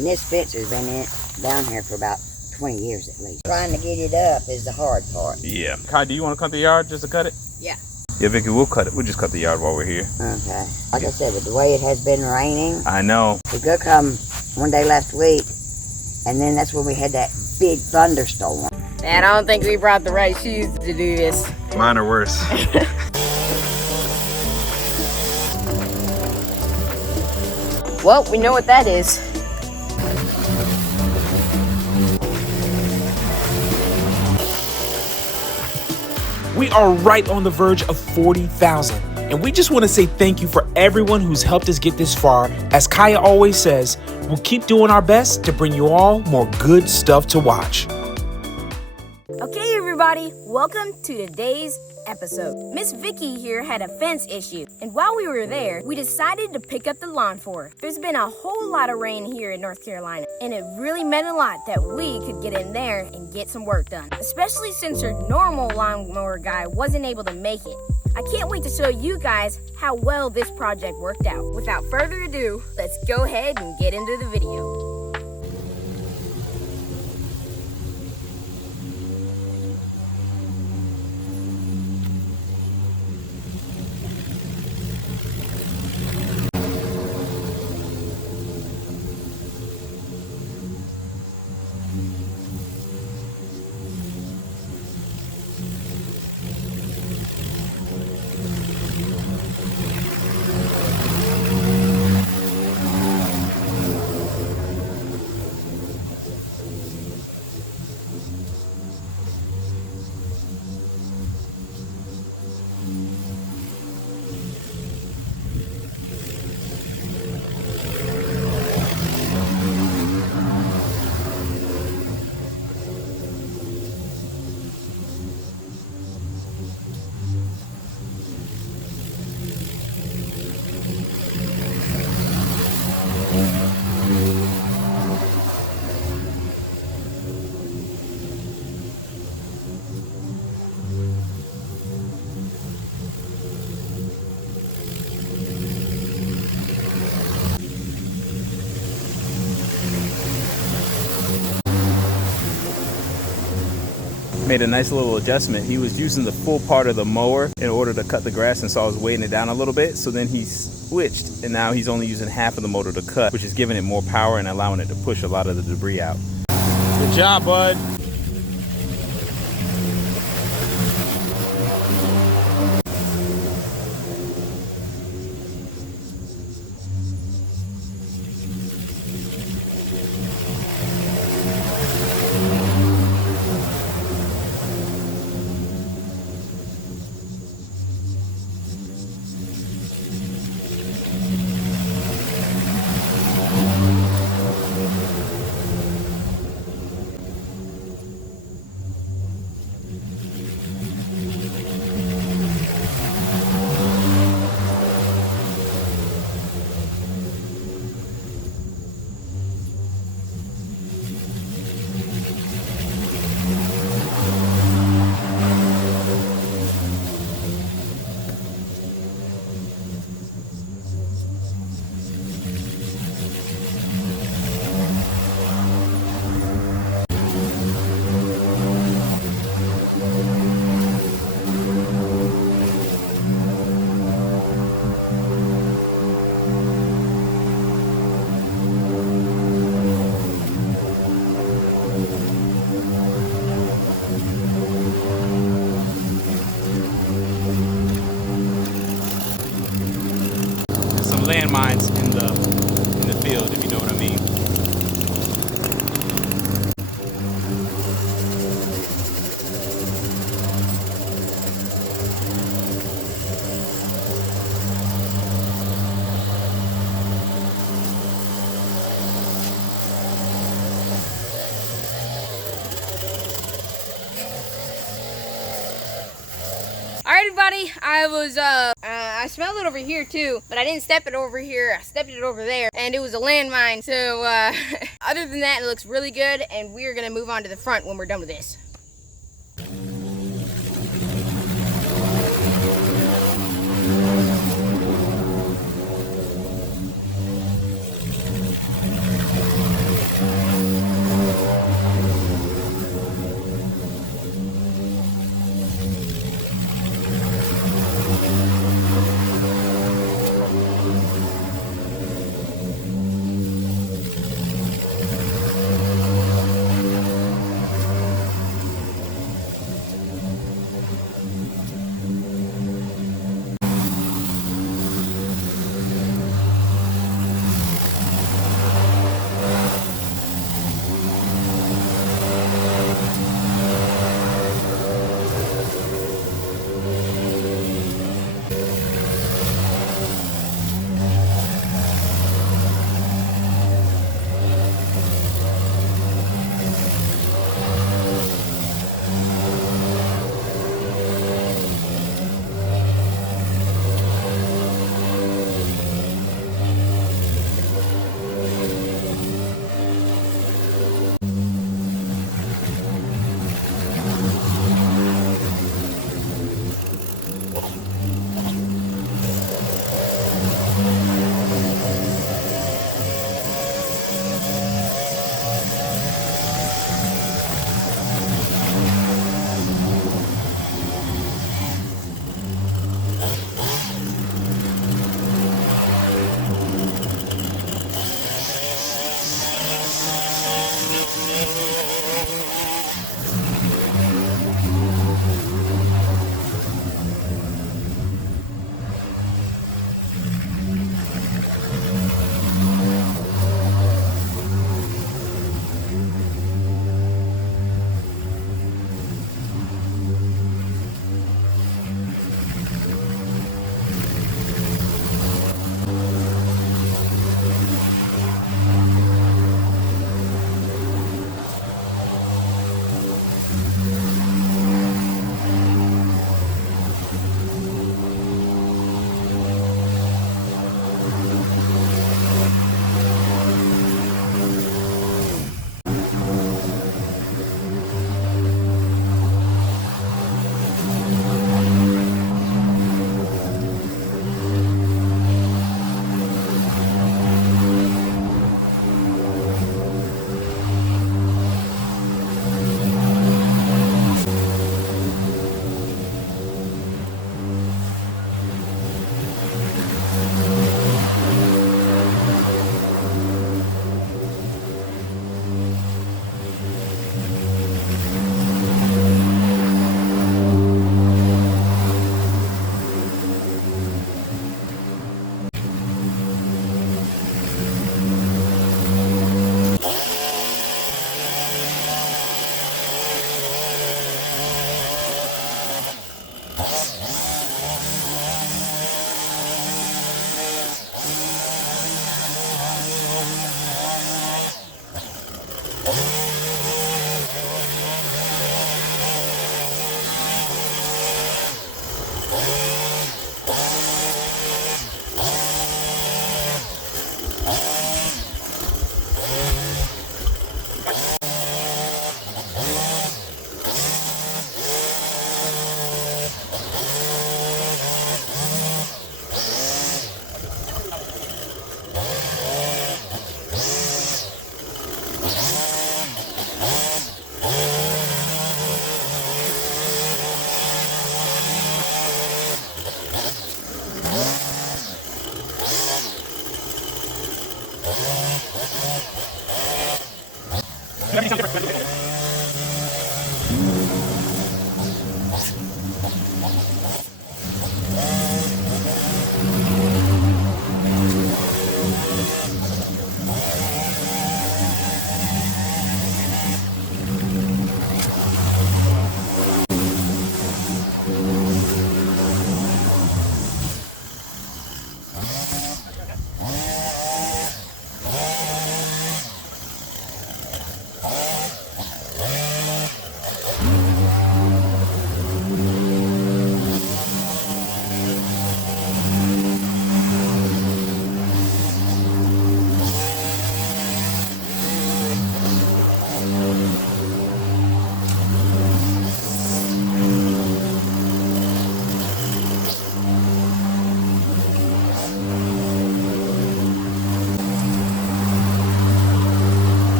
And this fence has been down here for about 20 years at least. Trying to get it up is the hard part. Yeah. Kai, do you want to cut the yard just to cut it? Yeah. Yeah, Vicky, we'll cut it. We'll just cut the yard while we're here. Okay. Like I said, with the way it has been raining, I know. it could come one day last week, and then that's when we had that big thunderstorm. Man, I don't think we brought the right shoes to do this. Mine are worse. Well, we know what that is. We are right on the verge of 40,000. And we just want to say thank you for everyone who's helped us get this far. As Kaya always says, we'll keep doing our best to bring you all more good stuff to watch. Okay, everybody, welcome to today's episode. Miss Vicky here had a fence issue, and while we were there, we decided to pick up the lawn for her. There's been a whole lot of rain here in North Carolina, and it really meant a lot that we could get in there and get some work done, especially since her normal lawnmower guy wasn't able to make it. I can't wait to show you guys how well this project worked out. Without further ado, let's go ahead and get into the video. Made a nice little adjustment. He was using the full part of the mower in order to cut the grass, and so I was weighing it down a little bit. So then he switched, and now he's only using half of the motor to cut, which is giving it more power and allowing it to push a lot of the debris out. Good job, bud. Landmines in the field, if you know what I mean. Alright, everybody, I smelled it over here too, but I didn't step it over here. I stepped it over there, and it was a landmine. So, other than that, it looks really good, and we're gonna move on to the front when we're done with this.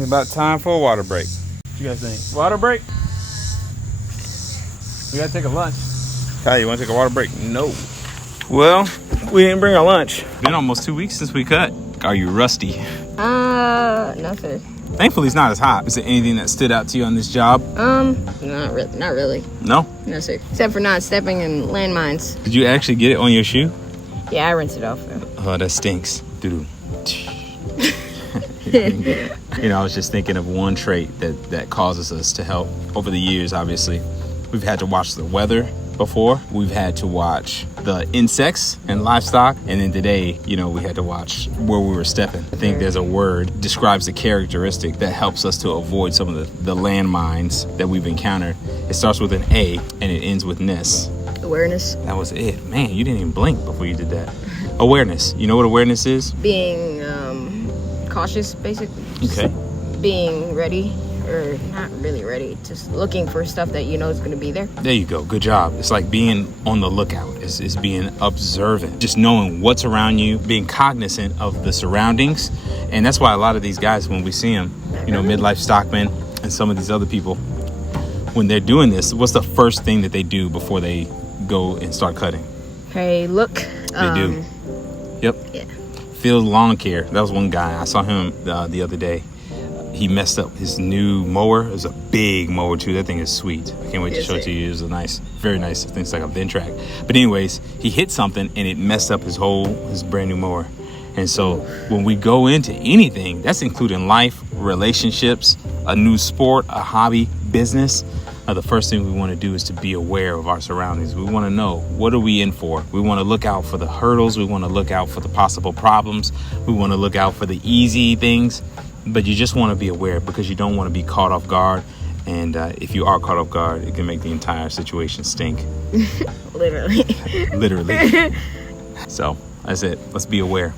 It's about time for a water break. What you guys think? Water break? We gotta take a lunch. Kyle, you wanna take a water break? No. Well, we didn't bring our lunch. Been almost 2 weeks since we cut. Are you rusty? No sir. Thankfully, it's not as hot. Is there anything that stood out to you on this job? Not really. No? No sir. Except for not stepping in landmines. Did you actually get it on your shoe? Yeah, I rinsed it off though. Oh, that stinks. Doo-doo. You know, I was just thinking of one trait that causes us to help. Over the years, obviously, we've had to watch the weather before. We've had to watch the insects and livestock. And then today, you know, we had to watch where we were stepping. I think there's a word describes the characteristic that helps us to avoid some of the landmines that we've encountered. It starts with an A and it ends with ness. Awareness. That was it. Man, you didn't even blink before you did that. Awareness. You know what awareness is? Being cautious, basically. Okay. Being ready, or not really ready, just looking for stuff that you know is going to be there. There you go. Good job. It's like being on the lookout. It's being observant. Just knowing what's around you, being cognizant of the surroundings. And that's why a lot of these guys, when we see them, you know, midlife stockmen and some of these other people, when they're doing this, what's the first thing that they do before they go and start cutting? Hey, look. They do. Yep. Yeah. Field lawn care. That was one guy. I saw him the other day. He messed up his new mower. It was a big mower too. That thing is sweet. I can't wait to show it to you. It was a nice, very nice. I think it's like a Ventrac. But anyways, he hit something and it messed up his brand new mower. And so when we go into anything, that's including life, relationships, a new sport, a hobby, business, the first thing we want to do is to be aware of our surroundings. We want to know, what are we in for? We want to look out for the hurdles. We want to look out for the possible problems. We want to look out for the easy things. But you just want to be aware because you don't want to be caught off guard. And if you are caught off guard, it can make the entire situation stink. Literally. Literally. So that's it. Let's be aware.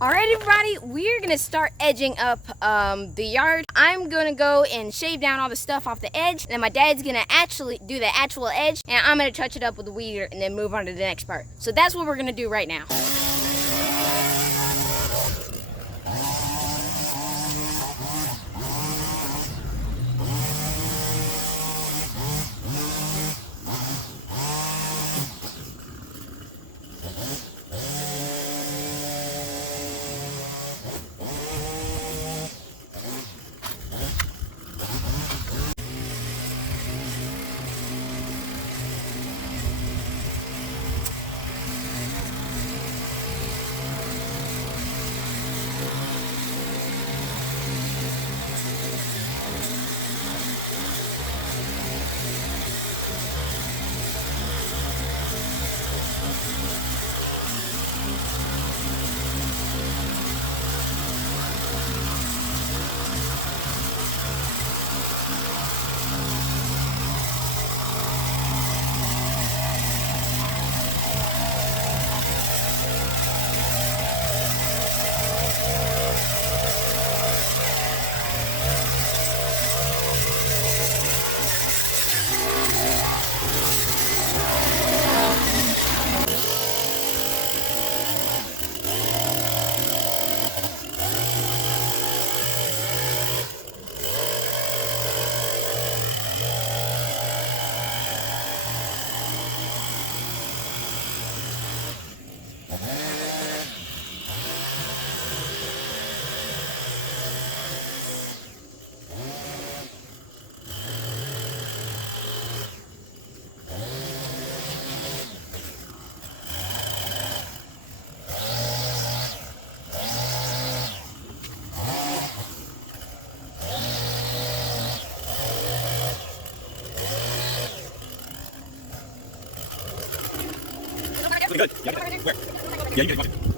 All right, everybody, we're gonna start edging up the yard. I'm gonna go and shave down all the stuff off the edge, and then my dad's gonna actually do the actual edge, and I'm gonna touch it up with the weeder and then move on to the next part. So that's what we're gonna do right now. good. Yeah, where? Yeah, you good.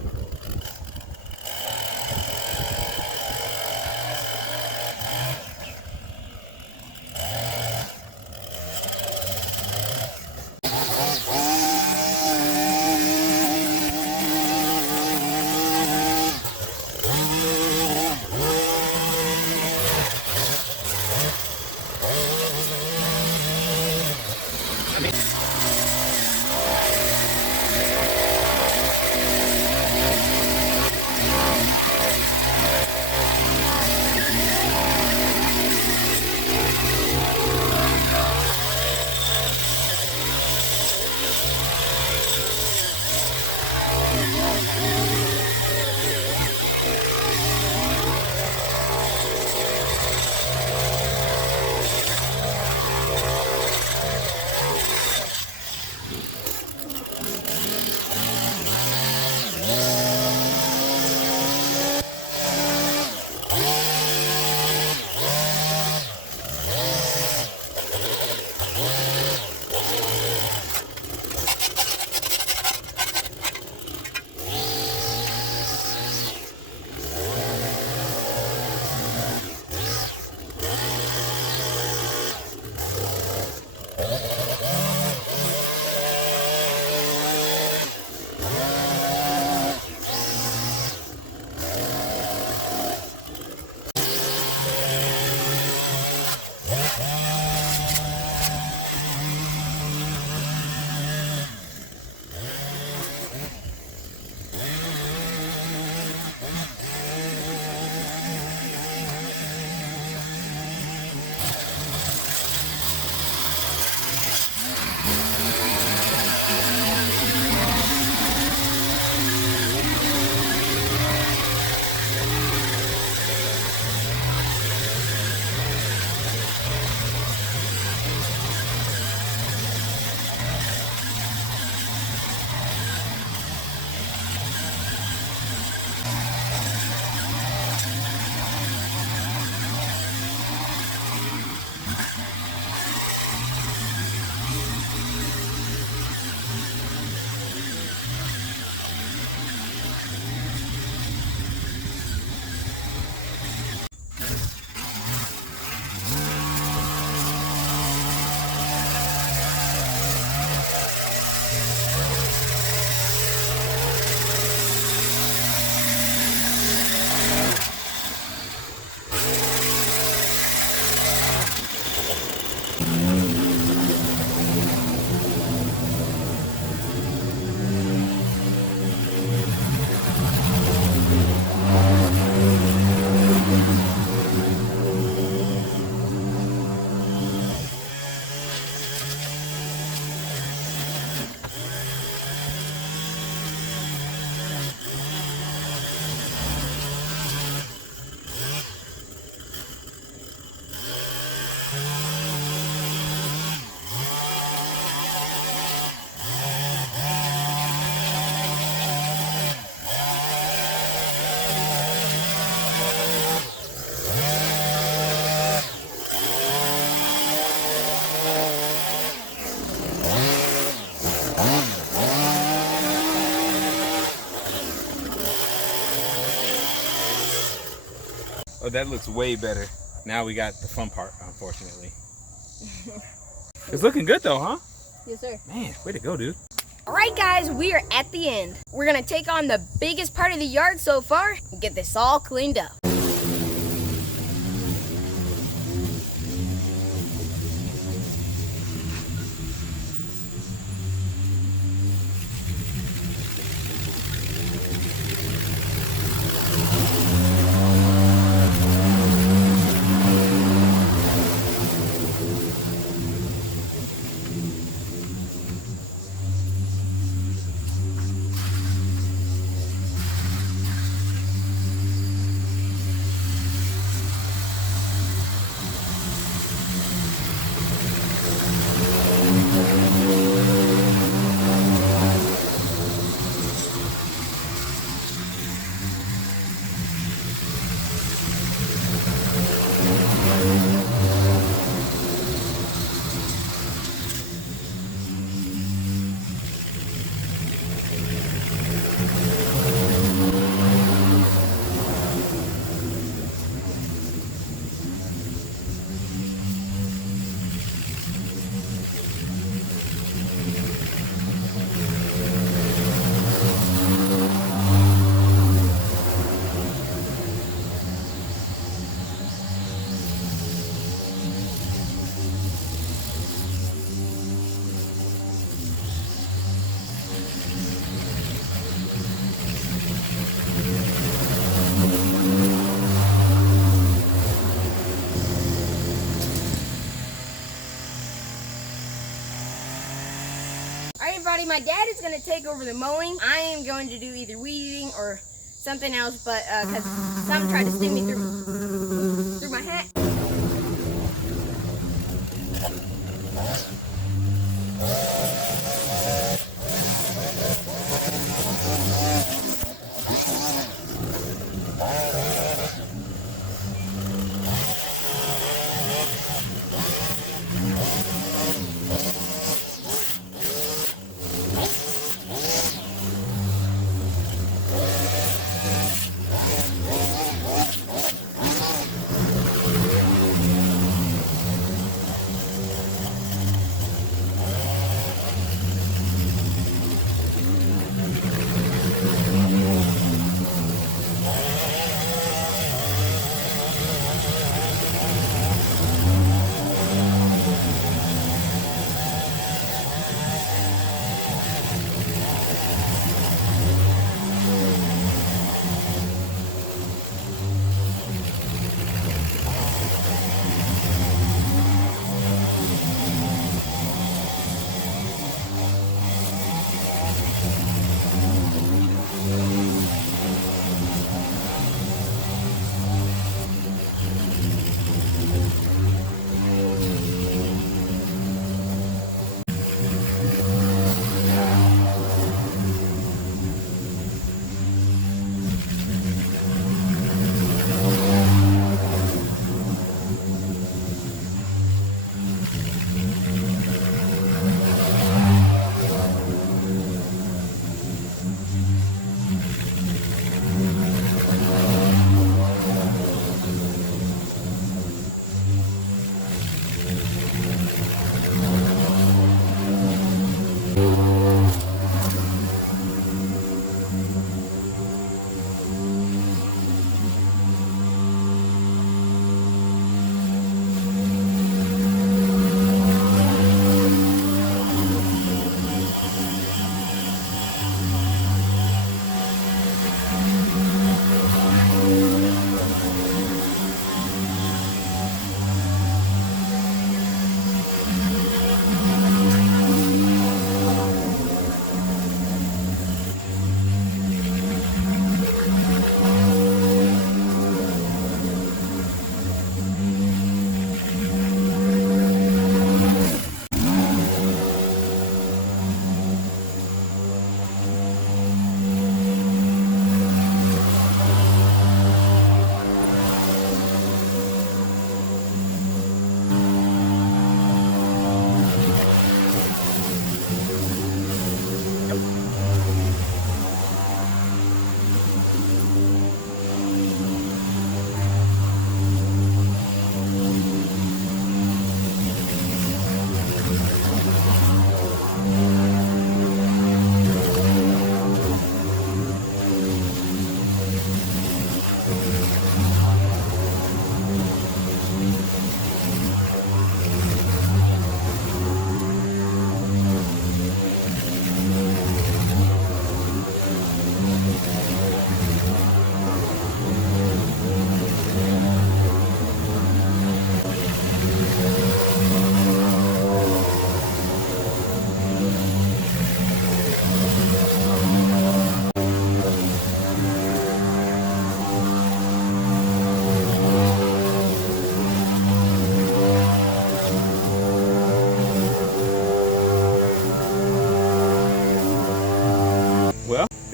Oh, that looks way better. Now we got the fun part, unfortunately. It's looking good though, huh? Yes, sir. Man, way to go, dude. All right, guys, we are at the end. We're gonna take on the biggest part of the yard so far and get this all cleaned up. everybody. My dad is going to take over the mowing. I am going to do either weed eating or something else, but because some tried to stick me through my hat.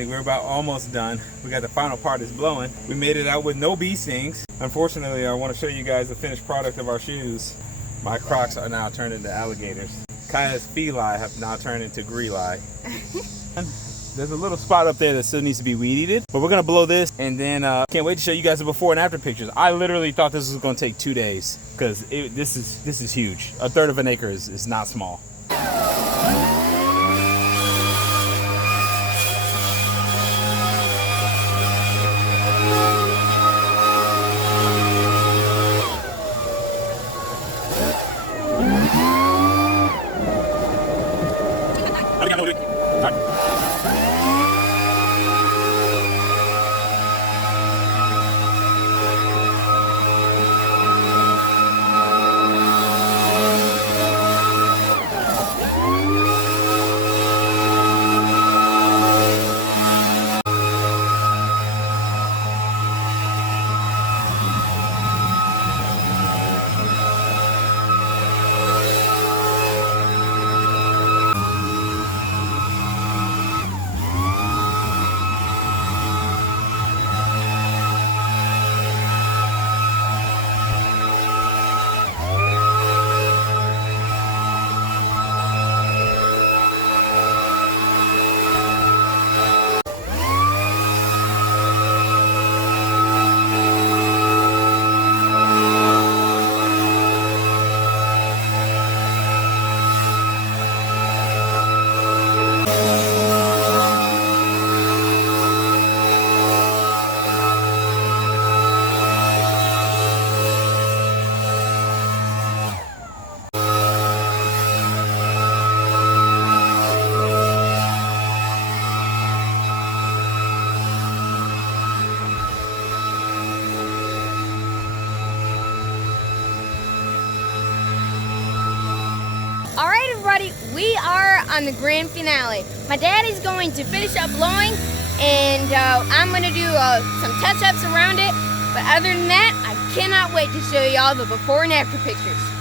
think we're about almost done. We got the final part is blowing. We made it out with no bee stings. Unfortunately, I want to show you guys the finished product of our shoes. My Crocs are now turned into alligators. Kaya's feli have now turned into greli. There's a little spot up there that still needs to be weed eated, but we're gonna blow this, and then can't wait to show you guys the before and after pictures. I literally thought this was gonna take 2 days because this is huge. 1/3 of an acre is not small. we are on the grand finale. My dad is going to finish up blowing, and I'm going to do some touch-ups around it. But other than that, I cannot wait to show you all the before and after pictures.